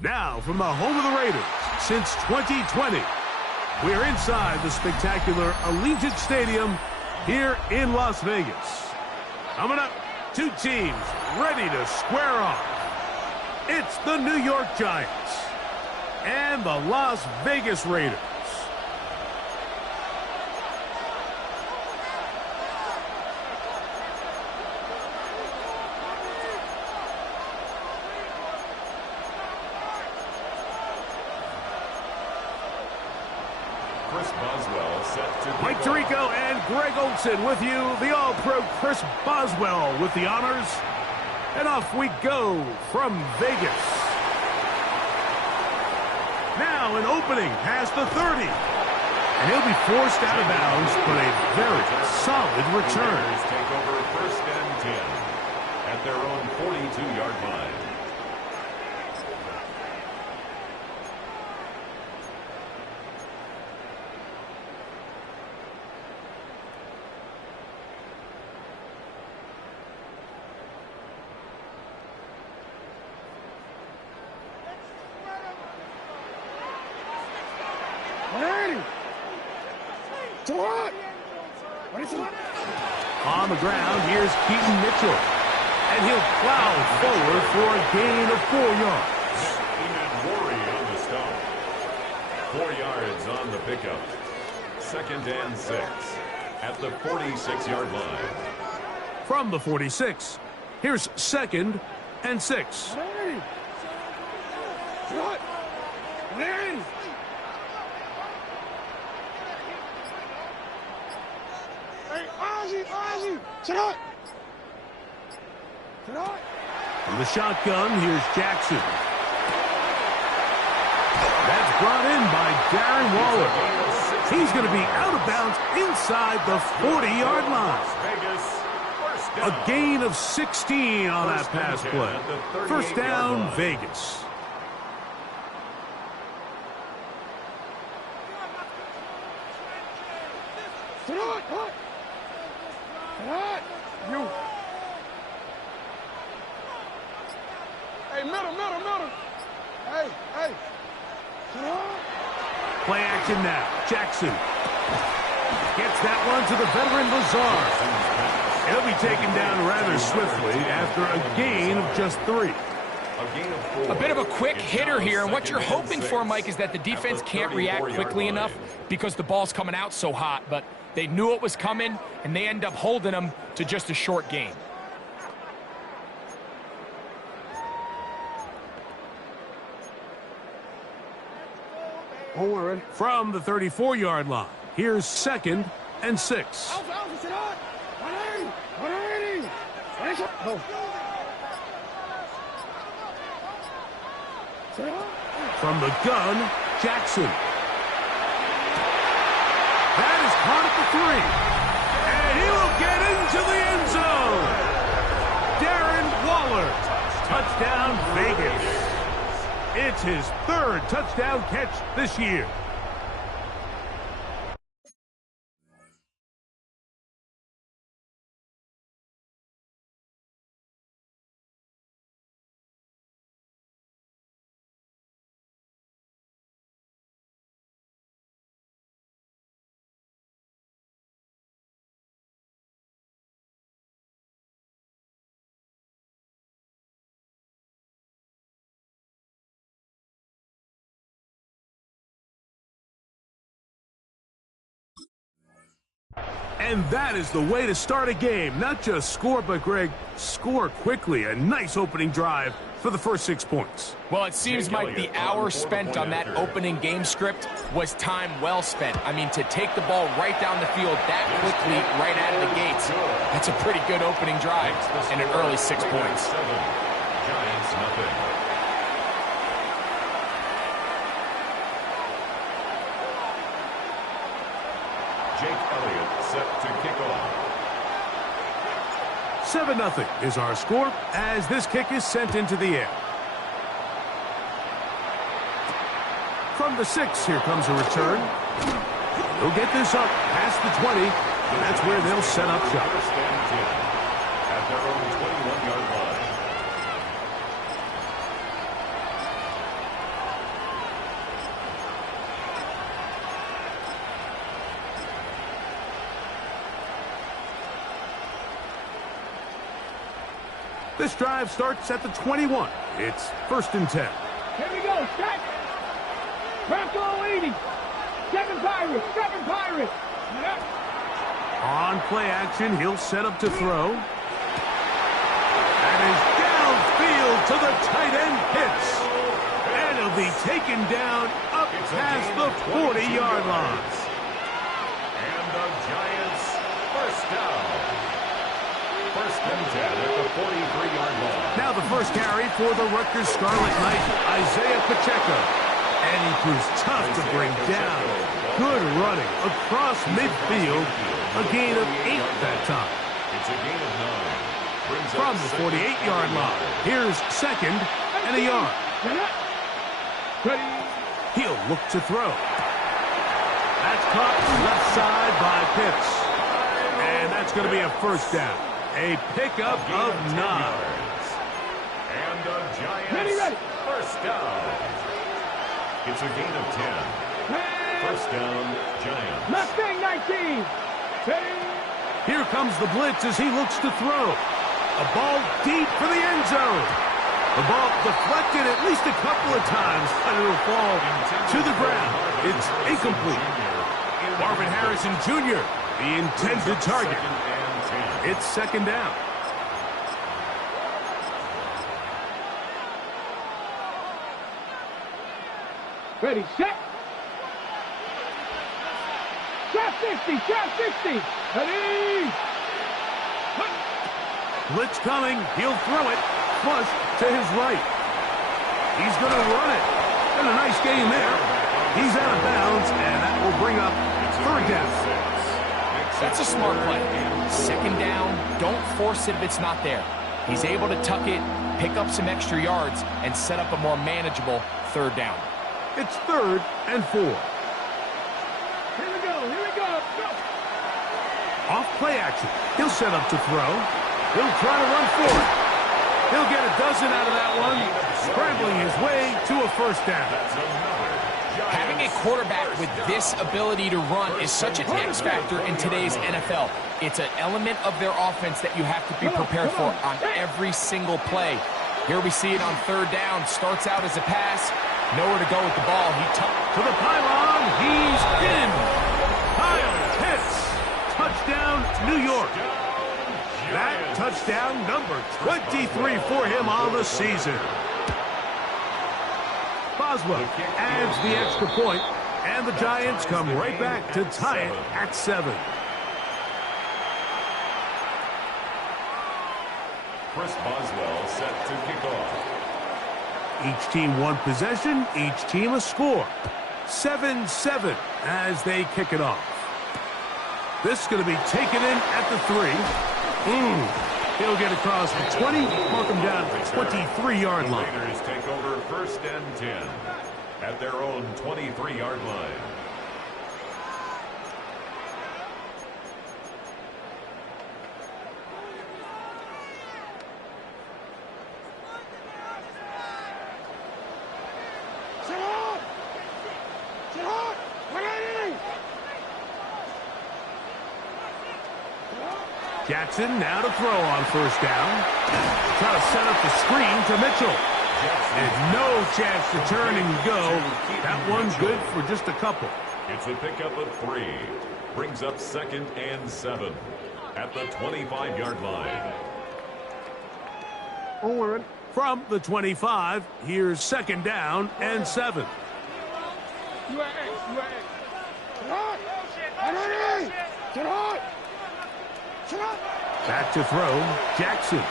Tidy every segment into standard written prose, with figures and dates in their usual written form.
Now, from the home of the Raiders since 2020, we're inside the spectacular Allegiant Stadium here in Las Vegas. Coming up, two teams ready to square off. It's the New York Giants and the Las Vegas Raiders. Mike Tirico and Greg Olson with you. The All-Pro Chris Boswell with the honors. And off we go from Vegas. Now an opening past the 30. And he'll be forced out of bounds, but a very solid return. Take over 1st and 10 at their own 42-yard line. On the ground, here's Keaton Mitchell. And he'll plow forward for a gain of 4 yards. Worry on the stop. 4 yards on the pickup. 2nd and 6 at the 46-yard line. From the 46, here's 2nd and 6. From the shotgun, here's Jackson. That's brought in by Darren Waller. He's going to be out of bounds inside the 40-yard line. A gain of 16 on that pass play. 1st down, Vegas. Play action now. Jackson gets that one to the veteran Lazard. He'll be taken down rather swiftly after a gain of just 3. A bit of a quick hitter here, and what you're hoping for, Mike, is that the defense can't react quickly enough because the ball's coming out so hot, but they knew it was coming, and they end up holding them to just a short gain. From the 34-yard line, here's 2nd and 6. From the gun, Jackson. That is caught at the 3. And he will get into the end zone. Darren Waller. Touchdown, Vegas. It's his 3rd touchdown catch this year. And that is the way to start a game. Not just score, but, Greg, score quickly. A nice opening drive for the first 6 points. Well, it seems like the hour spent on that opening game script was time well spent. I mean, to take the ball right down the field that quickly right out of the gates, that's a pretty good opening drive and an early 6 points. Giants nothing. Jake Elliott set to kick off. 7-0 is our score as this kick is sent into the air. From the 6, here comes a return. They'll get this up past the 20, and that's where they'll set up shop. First and 10 at their own 21-yard line. This drive starts at the 21. It's 1st and 10. Here we go, set. Bronco leading. 7 Pirates, 7 Pirates. On play action, he'll set up to throw. And is downfield to the tight end hits. And he'll be taken down up past the 40-yard line. And the Giants first down. 1st and 10 at the 43-yard line. Now the first carry for the Rutgers Scarlet Knights, Isaiah Pacheco. And he proves tough to bring down. Good running across midfield. A gain of 8 that time. It's a gain of 9. From the 48-yard line. Here's 2nd and a yard. He'll look to throw. That's caught left side by Pitts. And that's going to be a 1st down. A pickup of 9. And the Giants first down. It's a gain of 10. 1st down, Giants. Mustang 19. Here comes the blitz as he looks to throw. A ball deep for the end zone. The ball deflected at least a couple of times, and it'll fall to the ground. It's incomplete. Marvin Harrison Jr., the intended target. It's 2nd down. Ready, set. Shot 60, shot 60. Ready. Blitz coming. He'll throw it. Flush to his right. He's going to run it. And a nice game there. He's out of bounds, and that will bring up 3rd down. That's a smart play. 2nd down, don't force it if it's not there. He's able to tuck it, pick up some extra yards, and set up a more manageable 3rd down. It's 3rd and 4. Here we go, go. Off play action. He'll set up to throw. He'll try to run for it. He'll get a dozen out of that one, scrambling his way to a 1st down. Having a quarterback with this ability to run is such an X factor in today's NFL. It's an element of their offense that you have to be prepared for on every single play. Here we see it on 3rd down. Starts out as a pass. Nowhere to go with the ball. He to the pylon. He's in. Kyle Pitts. Touchdown, New York. That touchdown number 23 for him on the season. Boswell adds the extra point, and the Giants come right back to tie it at 7. Chris Boswell set to kick off. Each team 1 possession, each team a score. 7-7 as they kick it off. This is going to be taken in at the 3. He'll get across the 20, mark him down at the 23-yard line. The Raiders take over 1st and 10 at their own 23-yard line. Jackson now to throw on 1st down. Try to set up the screen to Mitchell. And no chance to turn and go. That one's good for just a couple. It's a pickup of 3. Brings up 2nd and 7 at the 25-yard line. From the 25, here's 2nd down and 7. Back to throw, Jackson.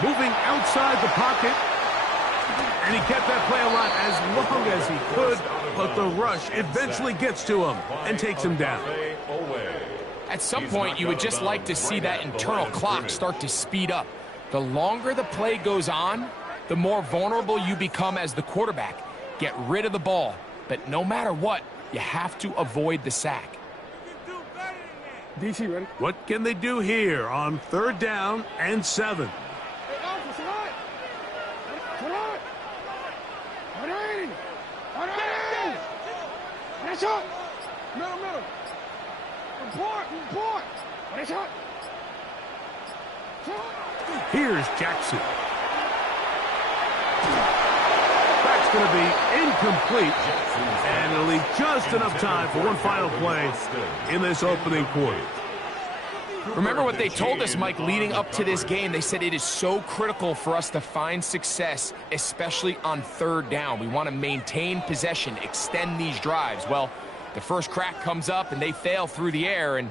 Moving outside the pocket. And he kept that play alive as long as he could, but the rush eventually gets to him and takes him down. At some point, you would just like to see that internal clock start to speed up. The longer the play goes on, the more vulnerable you become as the quarterback. Get rid of the ball, but no matter what, you have to avoid the sack. DC, ready? What can they do here on 3rd down and 7? Here's Jackson. That's going to be incomplete, and it'll leave just enough time for one final play in this opening quarter. Remember what they told us, Mike, leading up to this game. They said it is so critical for us to find success, especially on third down. We want to maintain possession, extend these drives. Well, the first crack comes up, and they fail through the air, and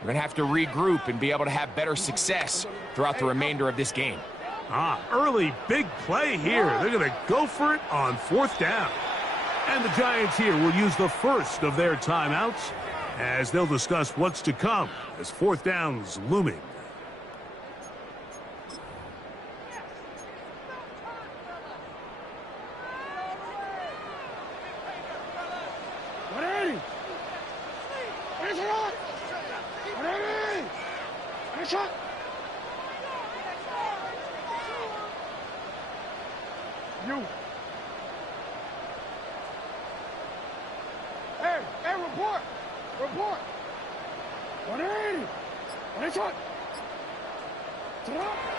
we're going to have to regroup and be able to have better success throughout the remainder of this game. Early big play here. They're going to go for it on fourth down. And the Giants here will use the first of their timeouts as they'll discuss what's to come as fourth down's looming. Report. 180.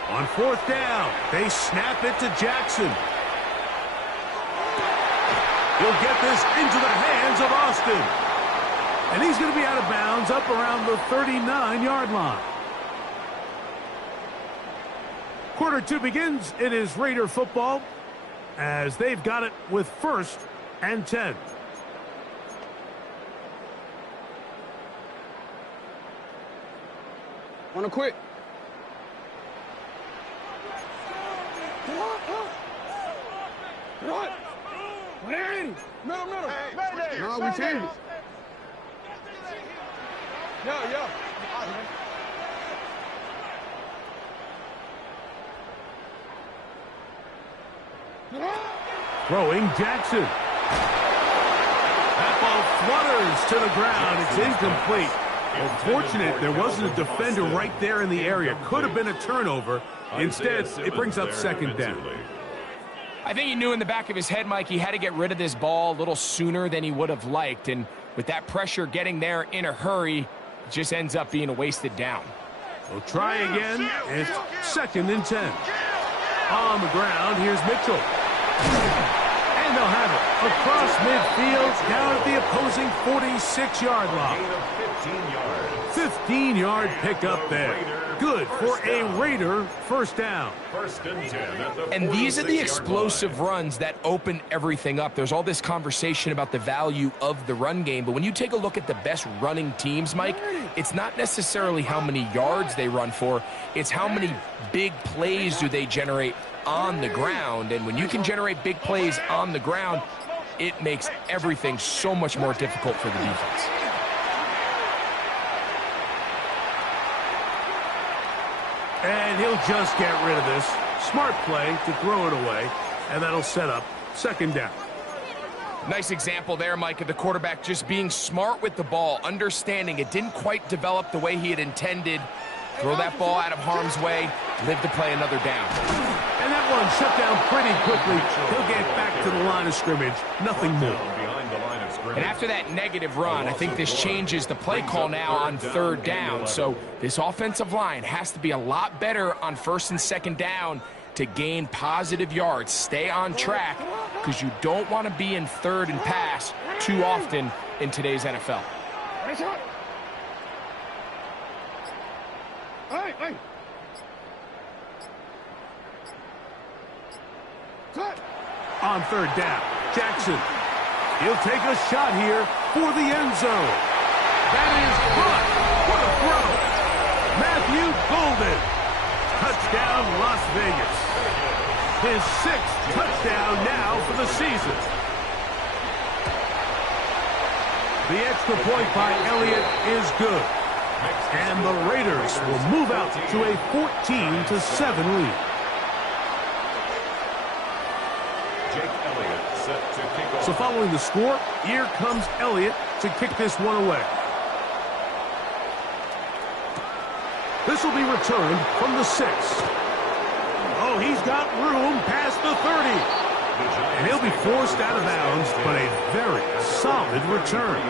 On fourth down, they snap it to Jackson. He'll get this into the hands of Austin. And he's going to be out of bounds up around the 39-yard line. Quarter two begins. It is Raider football as they've got it with first and 10. Wanna quit? Middle. No, we changed. Yo. Throwing Jackson. That ball flutters to the ground. It's incomplete. Well, fortunate there wasn't a defender right there in the area. Could have been a turnover. Instead, it brings up second down. I think he knew in the back of his head, Mike, he had to get rid of this ball a little sooner than he would have liked. And with that pressure getting there in a hurry, it just ends up being a wasted down. We'll try again. It's second and 10. On the ground, here's Mitchell. And they'll have it across midfield down at the opposing 46-yard line. 15-yard pickup there. Good for a Raider first down. And these are the explosive runs that open everything up. There's all this conversation about the value of the run game, but when you take a look at the best running teams, Mike, it's not necessarily how many yards they run for, it's how many big plays do they generate on the ground. And when you can generate big plays on the ground, it makes everything so much more difficult for the defense. And he'll just get rid of this. Smart play to throw it away, and that'll set up second down. Nice example there, Mike, of the quarterback just being smart with the ball, understanding it didn't quite develop the way he had intended. Throw that ball out of harm's way, live to play another down. And that one shut down pretty quickly. He'll get back to the line of scrimmage. Nothing more. And after that negative run, I think this changes the play call now on third down. So this offensive line has to be a lot better on first and second down to gain positive yards. Stay on track because you don't want to be in third and pass too often in today's NFL. On third down, Jackson. He'll take a shot here for the end zone. That is caught. What a throw. Matthew Golden. Touchdown, Las Vegas. His sixth touchdown now for the season. The extra point by Elliott is good. And the Raiders will move out to a 14-7 lead. So following the score, here comes Elliott to kick this one away. This will be returned from the 6. Oh, he's got room past the 30. And he'll be forced out of bounds, but a very solid return.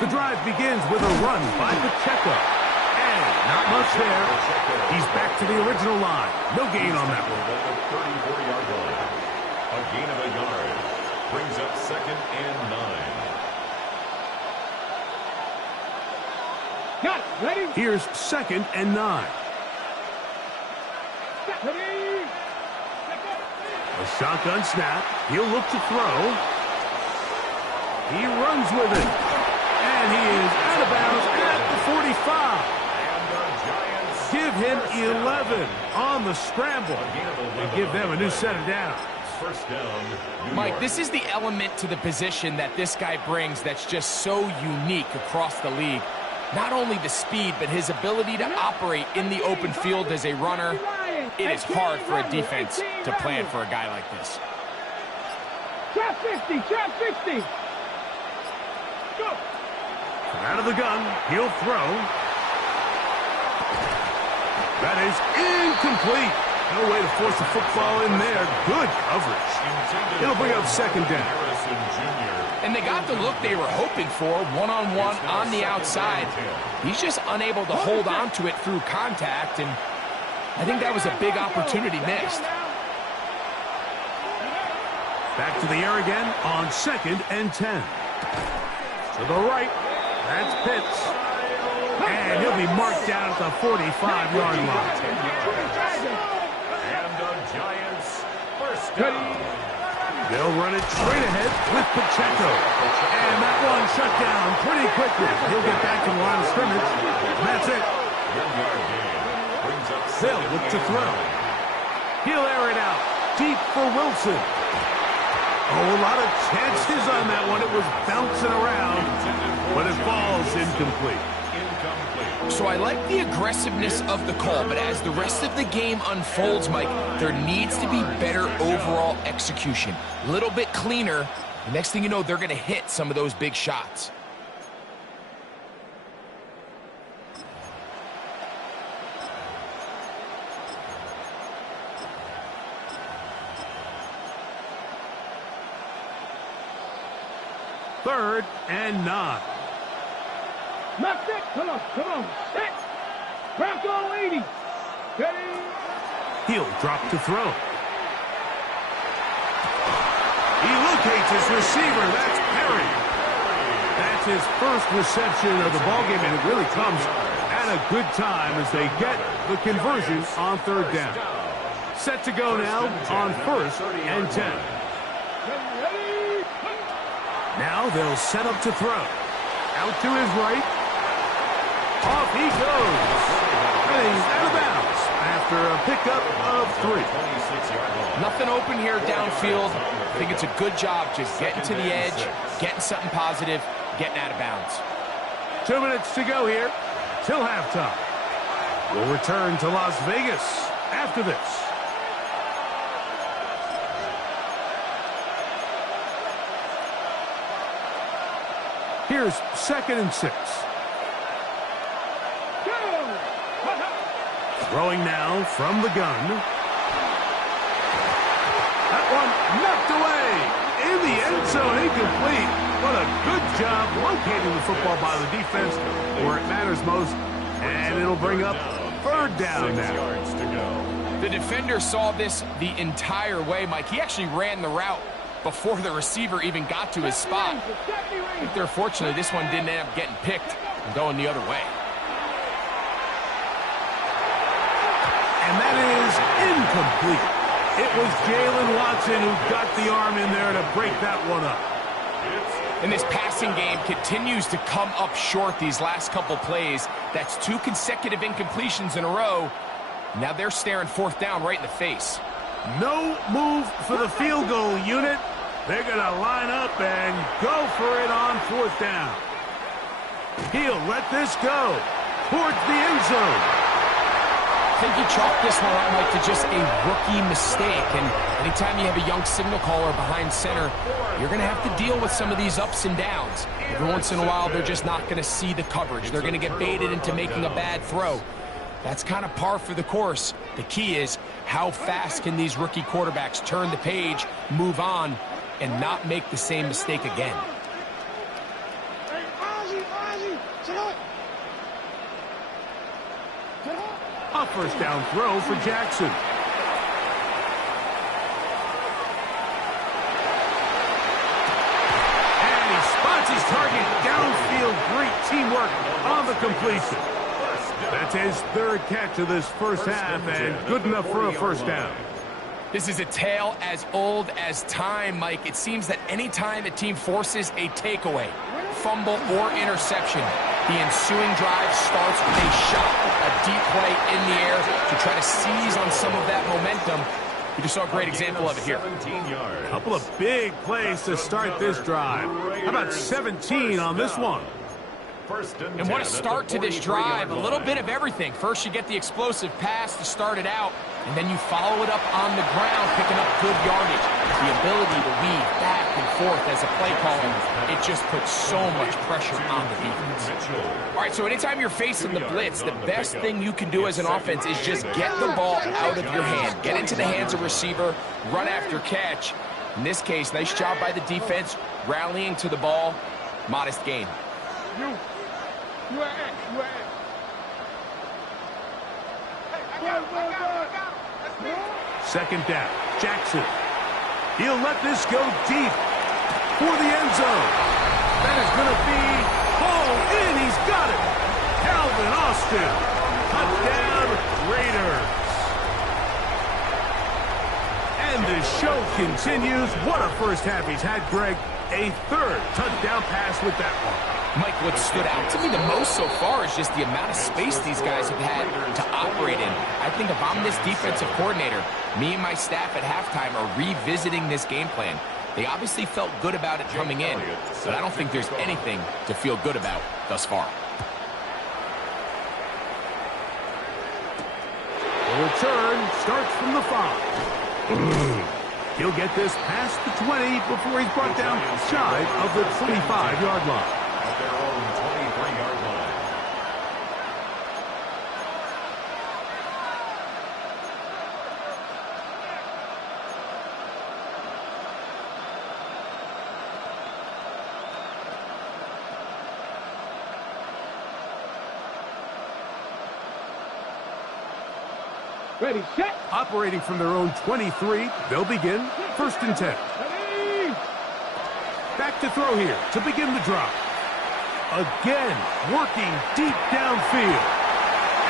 The drive begins with a run by Pacheco. And not much there. He's back to the original line. No gain on that one. 34-yard line. A gain of a yard. Brings up 2nd and 9. Got it. Ready? Here's 2nd and 9. Ready? A shotgun snap. He'll look to throw. He runs with it. And he is out of bounds at the 45. Give him 11 on the scramble. And give them a new set of downs. First down, Mike, this is the element to the position that this guy brings that's just so unique across the league. Not only the speed, but his ability to operate in the open field as a runner. It is hard for a defense to plan for a guy like this. Trap 50, trap 50. Go. From out of the gun, he'll throw. That is incomplete. No way to force the football in there. Good coverage. It'll bring up 2nd down. And they got the look they were hoping for, one-on-one on the outside. He's just unable to hold on to it through contact, and I think that was a big opportunity missed. Back to the air again on 2nd and 10. To the right, that's Pitts. And he'll be marked down at the 45-yard line. And the Giants first down. They'll run it straight ahead with Pacheco. And that one shut down pretty quickly. He'll get back to the line of scrimmage. And that's it. They'll look to throw. He'll air it out deep for Wilson. Oh, a lot of chances on that one. It was bouncing around, but it falls incomplete. So I like the aggressiveness of the call, but as the rest of the game unfolds, Mike, there needs to be better overall execution. A little bit cleaner. The next thing you know, they're going to hit some of those big shots. Third and 9. Knock it. Come on. Set. Bronco 80. Ready? He'll drop to throw. He locates his receiver. That's Perry. That's his first reception of the ballgame, and it really comes at a good time as they get the conversion on 3rd down. Set to go now on 1st and 10. Now they'll set up to throw. Out to his right. Off he goes. And he's out of bounds after a pickup of 3. Nothing open here downfield. I think it's a good job just getting to the edge, getting something positive, getting out of bounds. 2 minutes to go here till halftime. We'll return to Las Vegas after this. Here's 2nd and 6. Throwing now from the gun. That one knocked away in the end zone, incomplete. What a good job locating the football by the defense where it matters most. And it'll bring up 3rd down now. The defender saw this the entire way, Mike. He actually ran the route before the receiver even got to his spot. I think they're fortunate this one didn't end up getting picked and going the other way. And that is incomplete. It was Jalen Watson who got the arm in there to break that one up. And this passing game continues to come up short these last couple plays. That's 2 consecutive incompletions in a row. Now they're staring 4th down right in the face. No move for the field goal unit. They're going to line up and go for it on 4th down. He'll let this go towards the end zone. I think you chalk this one up, Mike, to just a rookie mistake. And anytime you have a young signal caller behind center, you're going to have to deal with some of these ups and downs. Every once in a while, they're just not going to see the coverage. They're going to get baited into making a bad throw. That's kind of par for the course. The key is how fast can these rookie quarterbacks turn the page, move on, and not make the same mistake again. A first down throw for Jackson. And he spots his target downfield. Great teamwork on the completion. That's his third catch of this first half, and good enough for a first down. This is a tale as old as time, Mike. It seems that any time a team forces a takeaway, fumble, or interception, the ensuing drive starts with a shot, a deep play in the air to try to seize on some of that momentum. We just saw a great example of it here. A couple of big plays to start this drive. How about 17 on this one? And what a start to this drive. A little bit of everything. First, you get the explosive pass to start it out, and then you follow it up on the ground, picking up good yardage. The ability to weave back and forth as a play caller, it just puts so much pressure on the defense. All right, so anytime you're facing the blitz, the best thing you can do as an offense is just get the ball out of your hand. Get into the hands of receiver, run after catch. In this case, nice job by the defense, rallying to the ball. Modest gain. You are X. Second down, Jackson. He'll let this go deep for the end zone. That is going to be hauled in. He's got it. Calvin Austin. Touchdown, Raiders. And the show continues. What a first half he's had, Greg. A third touchdown pass with that one. Mike, what stood out to me the most so far is just the amount of space these guys have had to operate in. I think if I'm this defensive coordinator, me and my staff at halftime are revisiting this game plan. They obviously felt good about it coming in, but I don't think there's anything to feel good about thus far. The return starts from the 5. He'll get this past the 20 before he's brought down shy of the 25-yard line. At their own 23-yard line. Ready, set. Operating from their own 23, they'll begin first and 10. Ready. Back to throw here to begin the drive. Again, working deep downfield.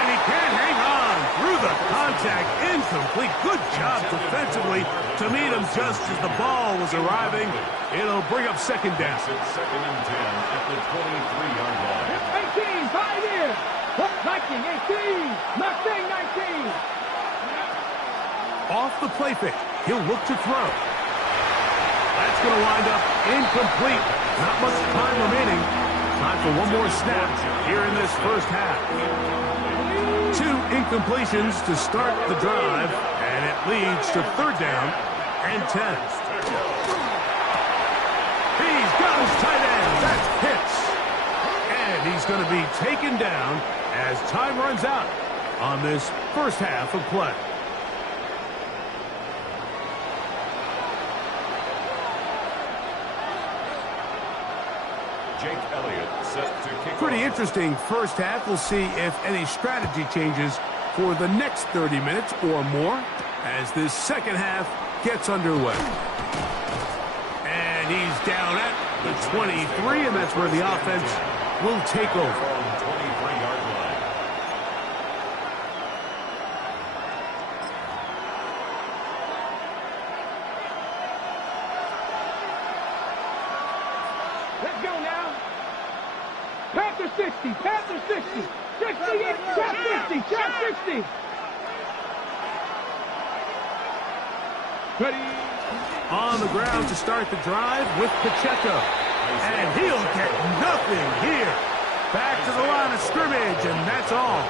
And he can't hang on through the contact. Incomplete. Good job defensively to meet him just as the ball was arriving. It'll bring up second down. Second and 10 at the 23-yard line. 18, 5 here. 19, 18. Mustang 19. Off the play fake. He'll look to throw. That's going to wind up incomplete. Not much time remaining. Time for one more snap here in this first half. 2 incompletions to start the drive, and it leads to third down and 10. He's got his tight end. That's Pitts. And he's going to be taken down as time runs out on this first half of play. Jake Elliott set to kick Pretty off. interesting first half. We'll see if any strategy changes for the next 30 minutes or more as this second half gets underway. And he's down at the 23, and that's where the offense will take over. 23-yard line. Let's go now. Panther 60, Panther 60. 60, trap 60, trap 60. Ready. On the ground to start the drive with Pacheco. And he'll get nothing here. Back to the line of scrimmage, and that's all.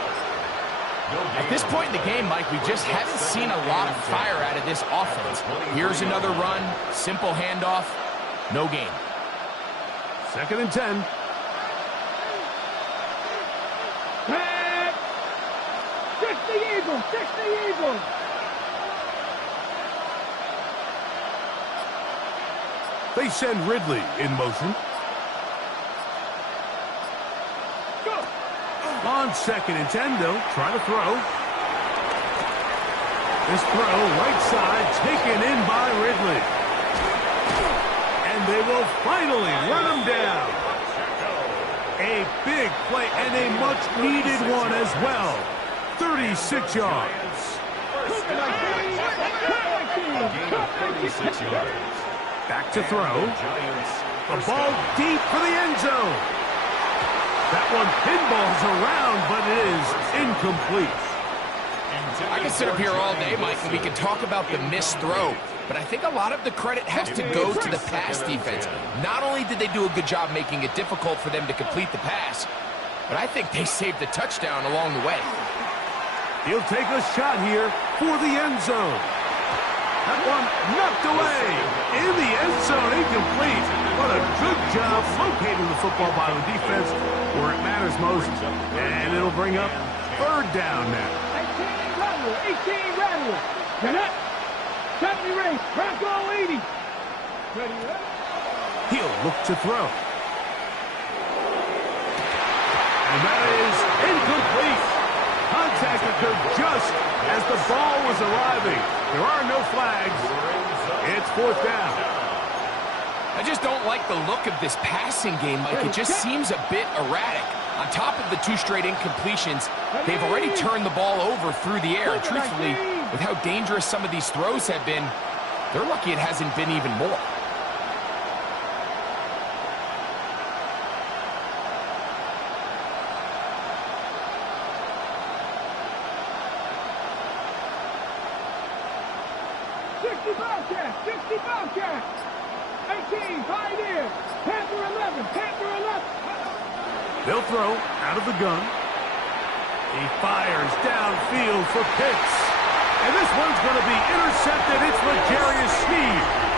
At this point in the game, Mike, we just haven't seen a lot of fire out of this offense. Here's another run, simple handoff, no gain. Second and 10. Pat. 60 Eagles, 60 Eagles. They send Ridley in motion. On 2nd and 10, they'll try to throw. This throw, right side, taken in by Ridley. And they will finally run him down. A big play and a much-needed one as well. 36 yards. Back to throw. The ball deep for the end zone. That one pinballs around, but it is incomplete. I can sit up here all day, Mike, and we can talk about the missed throw, but I think a lot of the credit has to go to the pass defense. Not only did they do a good job making it difficult for them to complete the pass, but I think they saved the touchdown along the way. He'll take a shot here for the end zone. That one knocked away. In the end zone, incomplete. What a good job locating the football by the defense where it matters most. And it'll bring up 3rd down now. 18 Rattler. Get up. 70 race. Bronco 80. Ready, ready. He'll look to throw. And that is incomplete. Contact occurred just as the ball was arriving. There are no flags. It's 4th down. I just don't like the look of this passing game, Mike. It just seems a bit erratic. On top of the 2 straight incompletions, they've already turned the ball over through the air. And truthfully, with how dangerous some of these throws have been, they're lucky it hasn't been even more. Bobcats, 60 Bobcats. 18 Pioneers. Panther 11, Panther 11. They'll throw out of the gun. He fires downfield for Pitts. And this one's going to be intercepted. It's L'Jarius Sneed.